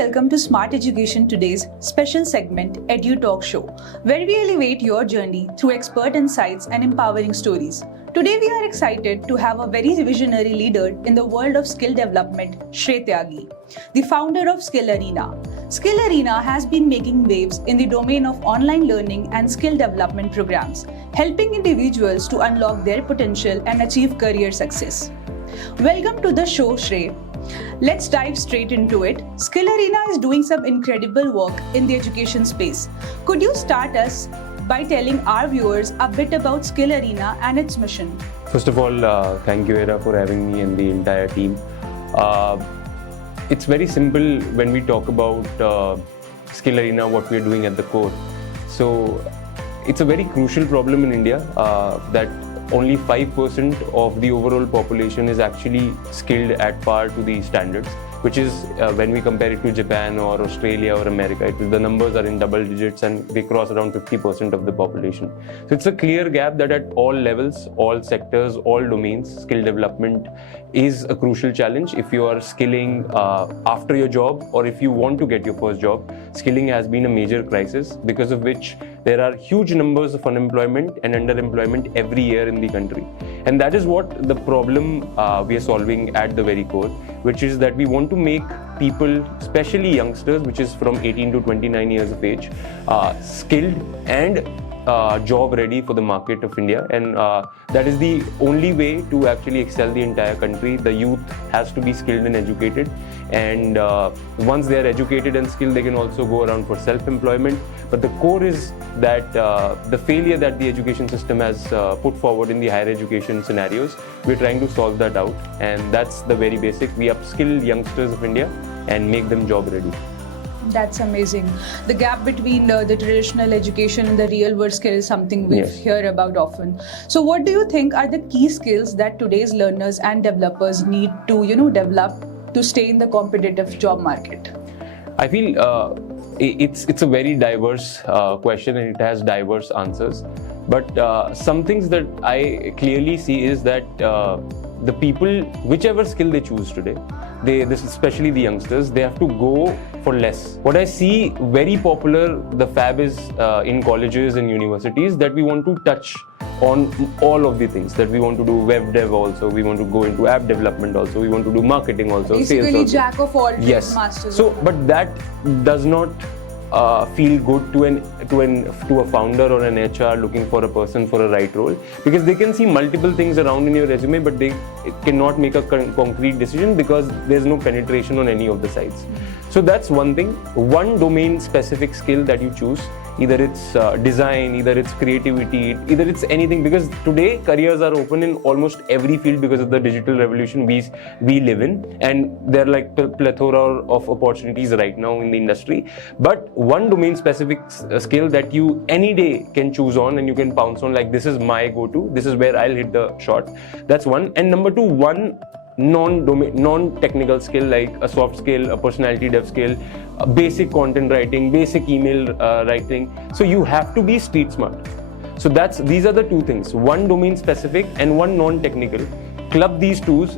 welcome to Smart Education Today's special segment Edu Talk Show, where we elevate your journey through expert insights and empowering stories. Today we are excited to have a very visionary leader in the world of skill development, Shrey Tyagi, the founder of Skillarena. Skillarena has been making waves in the domain of online learning and skill development programs, helping individuals to unlock their potential and achieve career success. Welcome to the show, Shrey. Let's dive straight into it. Skillarena is doing some incredible work in the education space. Could you start us by telling our viewers a bit about Skillarena and its mission? First of all, thank you, Hera, for having me and the entire team. It's very simple when we talk about Skillarena, what we're doing at the core. So it's a very crucial problem in India that only 5% of the overall population is actually skilled at par to the standards, which is when we compare it to Japan or Australia or America, the numbers are in double digits and they cross around 50% of the population. So it's a clear gap that at all levels, all sectors, all domains, skill development is a crucial challenge. If you are skilling after your job or if you want to get your first job, skilling has been a major crisis, because of which there are huge numbers of unemployment and underemployment every year in the country. And that is what the problem we are solving at the very core, which is that we want to make people, especially youngsters, which is from 18 to 29 years of age, skilled and job ready for the market of India. And that is the only way to actually excel the entire country. The youth has to be skilled and educated. And once they are educated and skilled, they can also go around for self-employment. But the core is that the failure that the education system has put forward in the higher education scenarios, we're trying to solve that out. And that's the very basic. We upskill youngsters of India and make them job ready. That's amazing. The gap between the traditional education and the real world skill is something we hear about often. So what do you think are the key skills that today's learners and developers need to, develop to stay in the competitive job market? I feel it's a very diverse question and it has diverse answers. But some things that I clearly see is that the people, whichever skill they choose today, this especially the youngsters, they have to go for less. What I see very popular, the fab is in colleges and universities, that we want to touch on all of the things, that we want to do web dev also, we want to go into app development also, we want to do marketing also, basically sales also. Jack of all trades, masters. So, but that does not feel good to a founder or an HR looking for a person for a right role, because they can see multiple things around in your resume, but they cannot make a concrete decision because there's no penetration on any of the sides. So that's one thing. One domain specific skill that you choose, either it's design, either it's creativity, either it's anything, because today careers are open in almost every field because of the digital revolution we live in, and there are like a plethora of opportunities right now in the industry. But one domain specific skill that you any day can choose on and you can pounce on, like this is my go-to, this is where I'll hit the shot. That's one. And number two, one non-technical skill, like a soft skill, a personality dev skill, basic content writing, basic email writing. So you have to be street smart. So these are the two things, one domain specific and one non-technical. Club these two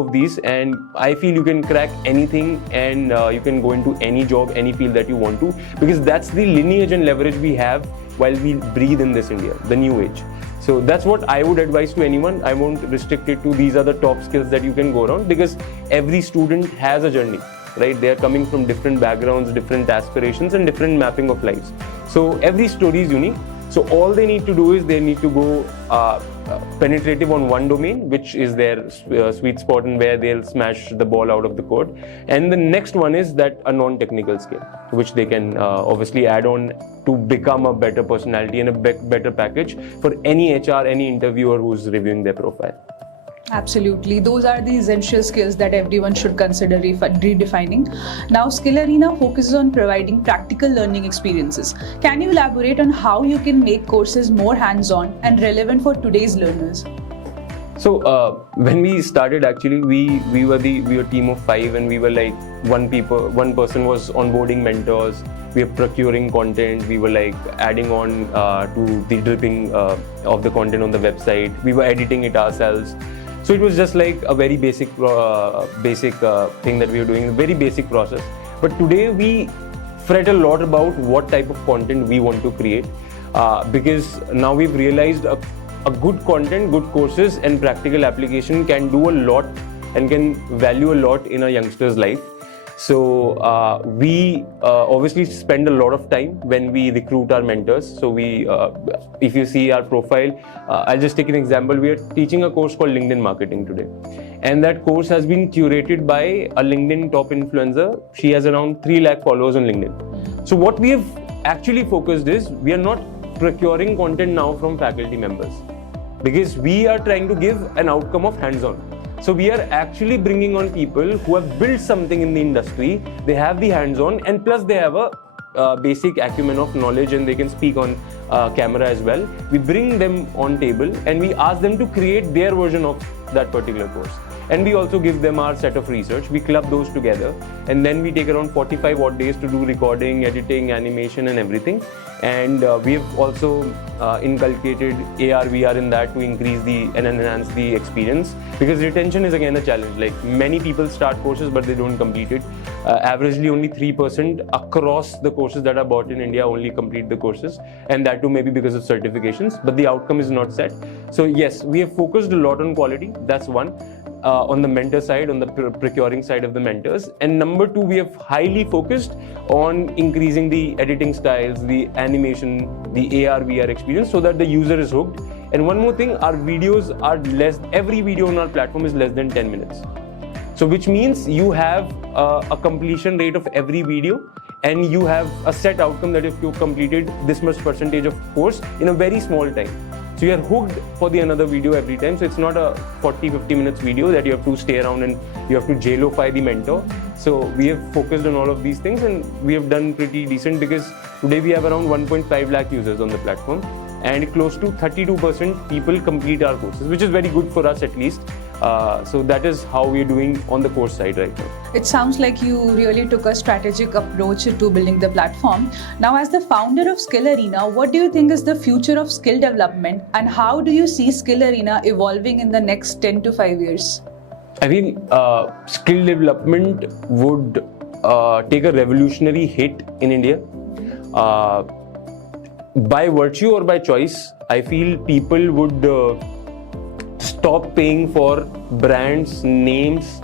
of these, and I feel you can crack anything and you can go into any job, any field that you want to, because that's the lineage and leverage we have while we breathe in this India, the new age. So that's what I would advise to anyone. I won't restrict it to these are the top skills that you can go around, because every student has a journey, right? They are coming from different backgrounds, different aspirations and different mapping of lives. So every story is unique. So all they need to do is they need to go penetrative on one domain, which is their sweet spot and where they'll smash the ball out of the court. And the next one is that a non-technical skill, which they can obviously add on to become a better personality and a better package for any HR, any interviewer who's reviewing their profile. Absolutely. Those are the essential skills that everyone should consider redefining. Now, Skillarena focuses on providing practical learning experiences. Can you elaborate on how you can make courses more hands-on and relevant for today's learners? So when we started, actually, we were a team of 5, and we were like one person was onboarding mentors. We were procuring content. We were like adding on to the dripping of the content on the website. We were editing it ourselves. So it was just like a very basic thing that we were doing, a very basic process. But today we fret a lot about what type of content we want to create, because now we've realized a good content, good courses and practical application can do a lot and can value a lot in a youngster's life. So we obviously spend a lot of time when we recruit our mentors. So we, if you see our profile, I'll just take an example. We are teaching a course called LinkedIn Marketing today. And that course has been curated by a LinkedIn top influencer. She has around 3 lakh followers on LinkedIn. So what we have actually focused is, we are not procuring content now from faculty members, because we are trying to give an outcome of hands-on. So we are actually bringing on people who have built something in the industry, they have the hands-on, and plus they have a basic acumen of knowledge and they can speak on camera as well. We bring them on table and we ask them to create their version of that particular course. And we also give them our set of research. We club those together and then we take around 45 odd days to do recording, editing, animation and everything. And we have also inculcated AR, VR in that to increase and enhance the experience, because retention is again a challenge. Like, many people start courses but they don't complete it. Averagely only 3% across the courses that are bought in India only complete the courses, and that too maybe because of certifications, but the outcome is not set. So yes, we have focused a lot on quality. That's one. On the mentor side, on the procuring side of the mentors. And number 2, we have highly focused on increasing the editing styles, the animation, the AR, VR experience, so that the user is hooked. And one more thing, our videos are every video on our platform is less than 10 minutes. So which means you have a completion rate of every video, and you have a set outcome that if you completed this much percentage of course in a very small time. So you are hooked for the another video every time. So it's not a 40-50 minutes video that you have to stay around and you have to jailify the mentor. So we have focused on all of these things and we have done pretty decent, because today we have around 1.5 lakh users on the platform and close to 32% people complete our courses, which is very good for us at least. So that is how we are doing on the course side right now. It sounds like you really took a strategic approach to building the platform. Now, as the founder of Skillarena, what do you think is the future of skill development, and how do you see Skillarena evolving in the next 10 to 5 years? I mean, skill development would take a revolutionary hit in India. By virtue or by choice, I feel people would stop paying for brands, names,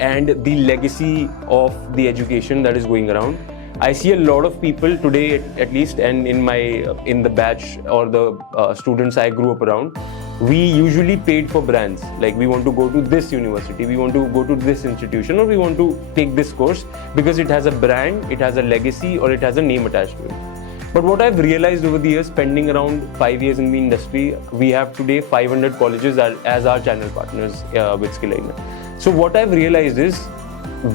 and the legacy of the education that is going around. I see a lot of people today, at least, and in the batch or the students I grew up around, we usually paid for brands. Like, we want to go to this university, we want to go to this institution, or we want to take this course because it has a brand, it has a legacy, or it has a name attached to it. But what I've realized over the years, spending around 5 years in the industry, we have today 500 colleges as our channel partners with Skillarena. So what I've realized is,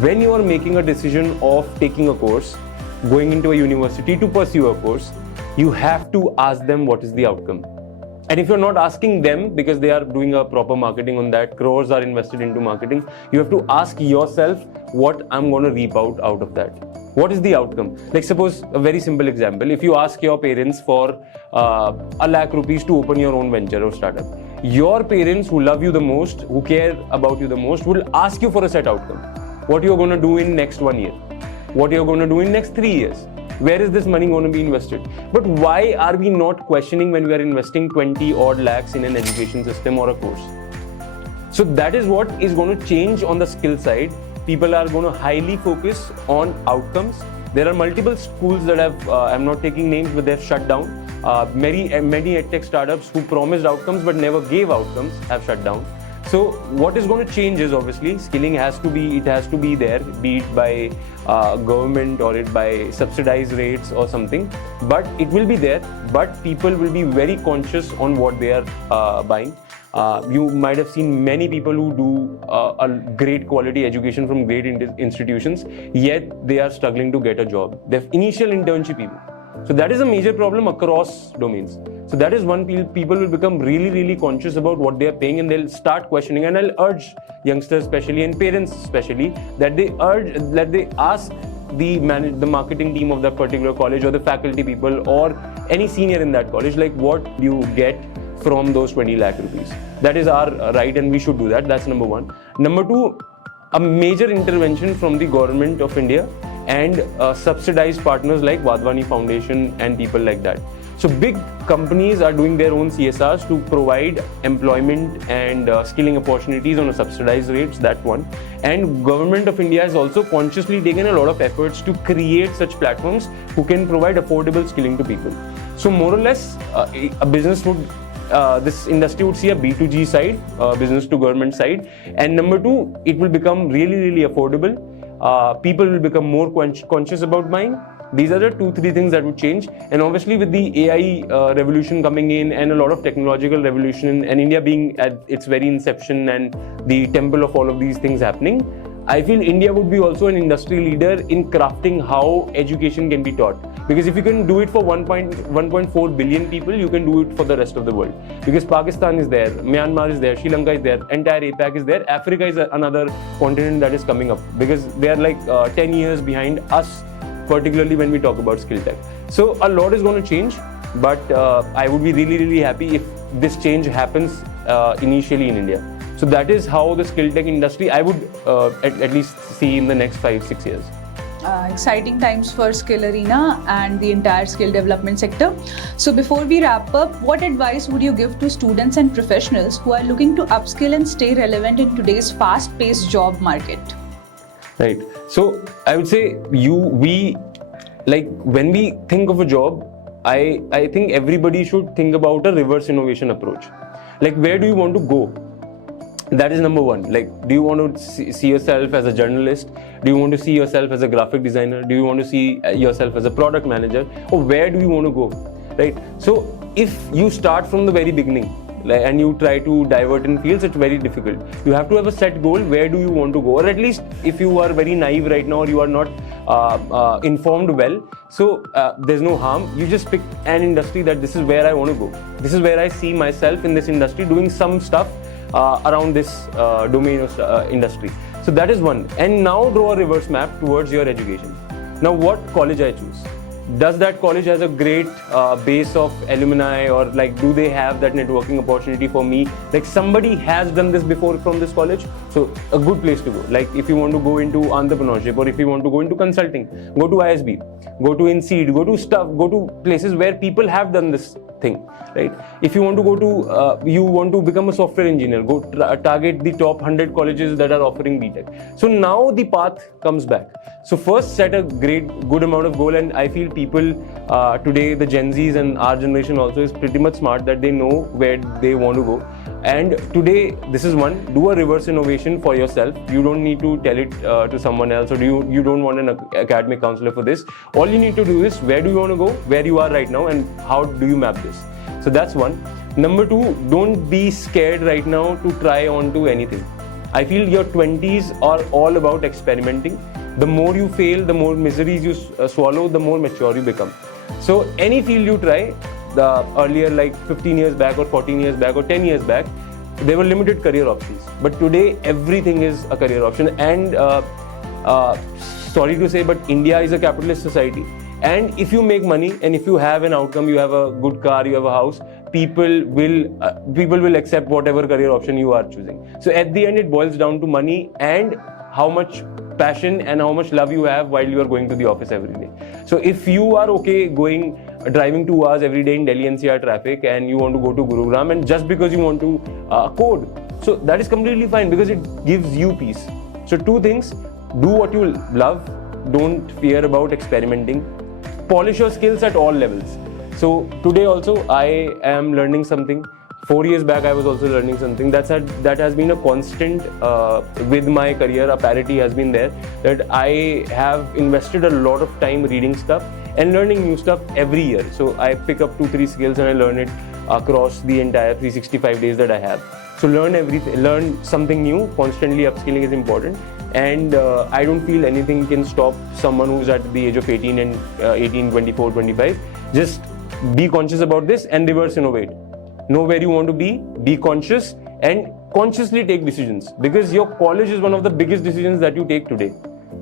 when you are making a decision of taking a course, going into a university to pursue a course, you have to ask them what is the outcome. And if you're not asking them, because they are doing a proper marketing on that, crores are invested into marketing, you have to ask yourself what I'm going to reap out of that. What is the outcome? Like, suppose a very simple example, if you ask your parents for a lakh rupees to open your own venture or startup, your parents who love you the most, who care about you the most, will ask you for a set outcome. What you're going to do in next 1 year? What you're going to do in next 3 years? Where is this money going to be invested? But why are we not questioning when we are investing 20 odd lakhs in an education system or a course? So that is what is going to change on the skill side. People are going to highly focus on outcomes. There are multiple schools that have, I'm not taking names, but they've shut down. Many edtech startups who promised outcomes but never gave outcomes have shut down. So what is going to change is, obviously, skilling has to be there, be it by government or it by subsidized rates or something, but it will be there, but people will be very conscious on what they are buying. You might have seen many people who do a great quality education from great institutions, yet they are struggling to get a job. They have initial internship even. So that is a major problem across domains. So that is one, people will become really conscious about what they are paying, and they'll start questioning. And I'll urge youngsters especially, and parents especially, that they ask the marketing team of that particular college, or the faculty people, or any senior in that college, like, what do you get from those 20 lakh rupees? That is our right, and we should do that. That's number 1. Number 2, a major intervention from the government of India and subsidized partners like Wadhwani Foundation and people like that. So big companies are doing their own CSRs to provide employment and skilling opportunities on a subsidized rates, that one. And government of India has also consciously taken a lot of efforts to create such platforms who can provide affordable skilling to people. So more or less, a business would, this industry would see a B2G side, business to government side. And number two, it will become really, really affordable. People will become more conscious about buying. These are the 2-3 things that would change. And obviously with the AI revolution coming in and a lot of technological revolution and India being at its very inception and the temple of all of these things happening, I feel India would be also an industry leader in crafting how education can be taught. Because if you can do it for 1.4 billion people, you can do it for the rest of the world. Because Pakistan is there, Myanmar is there, Sri Lanka is there, entire APAC is there, Africa is another continent that is coming up. Because they are like 10 years behind us, particularly when we talk about skill tech. So a lot is going to change, but I would be really, really happy if this change happens initially in India. So that is how the skill tech industry, I would at least see in the next 5-6 years. Exciting times for Skillarena and the entire skill development sector. So before we wrap up, what advice would you give to students and professionals who are looking to upskill and stay relevant in today's fast-paced job market? Right. So I would say we like when we think of a job, I think everybody should think about a reverse innovation approach. Like, where do you want to go? That is number one. Like, do you want to see yourself as a journalist? Do you want to see yourself as a graphic designer? Do you want to see yourself as a product manager? Or where do you want to go? Right. So if you start from the very beginning, and you try to divert in fields, it's very difficult. You have to have a set goal. Where do you want to go? Or at least if you are very naive right now, or you are not informed well, so there's no harm. You just pick an industry that this is where I want to go. This is where I see myself in this industry doing some stuff around this domain of industry. So that is one. And now draw a reverse map towards your education. Now, what college I choose? Does that college has a great base of alumni, or like do they have that networking opportunity for me? Like somebody has done this before from this college, so a good place to go. Like if you want to go into entrepreneurship, or if you want to go into consulting, go to ISB, go to INSEAD, go to places where people have done this thing, right? If you want to go to, you want to become a software engineer, go target the top 100 colleges that are offering BTech. So now the path comes back. So first set a good amount of goal, and I feel people today, the Gen Zs and our generation also is pretty much smart that they know where they want to go. And today, this is one, do a reverse innovation for yourself. You don't need to tell it to someone else, or you don't want an academic counselor for this. All you need to do is, where do you want to go, where you are right now, and how do you map this? So that's one. Number two, don't be scared right now to try on to anything. I feel your 20s are all about experimenting. The more you fail, the more miseries you swallow, the more mature you become. So any field you try, the earlier like 15 years back or 14 years back or 10 years back, there were limited career options. But today, everything is a career option. And sorry to say, but India is a capitalist society. And if you make money and if you have an outcome, you have a good car, you have a house, people will accept whatever career option you are choosing. So at the end, it boils down to money and how much passion and how much love you have while you are going to the office every day. So if you are okay driving 2 hours every day in Delhi NCR traffic, and you want to go to Gurugram, and just because you want to code, so that is completely fine, because it gives you peace. So two things: do what you love, don't fear about experimenting, polish your skills at all levels. So today also I am learning something. 4 years back, I was also learning something. That has been a constant with my career. A parity has been there, that I have invested a lot of time reading stuff and learning new stuff every year. So I pick up 2-3 skills and I learn it across the entire 365 days that I have. So learn something new. Constantly upskilling is important. And I don't feel anything can stop someone who's at the age of 18 and 18, 24, 25. Just be conscious about this and reverse innovate. Know where you want to be conscious, and consciously take decisions, because your college is one of the biggest decisions that you take today,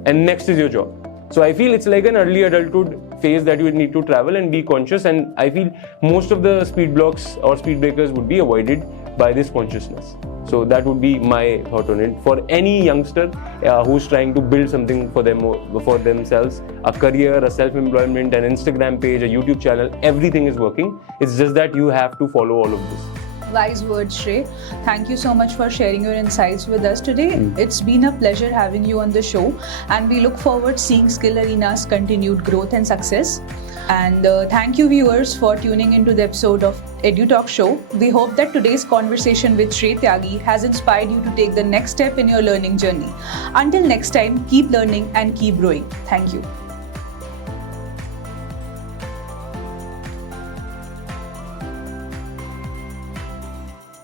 and next is your job. So I feel it's like an early adulthood phase that you need to travel and be conscious, and I feel most of the speed blocks or speed breakers would be avoided by this consciousness. So that would be my thought on it. For any youngster who's trying to build something for themselves, a career, a self-employment, an Instagram page, a YouTube channel, everything is working. It's just that you have to follow all of this. Wise words, Shrey. Thank you so much for sharing your insights with us today. It's been a pleasure having you on the show, and we look forward seeing Skillarena's continued growth and success. And thank you, viewers, for tuning into the episode of EduTalk Show. We hope that today's conversation with Shrey Tyagi has inspired you to take the next step in your learning journey. Until next time, keep learning and keep growing. Thank you.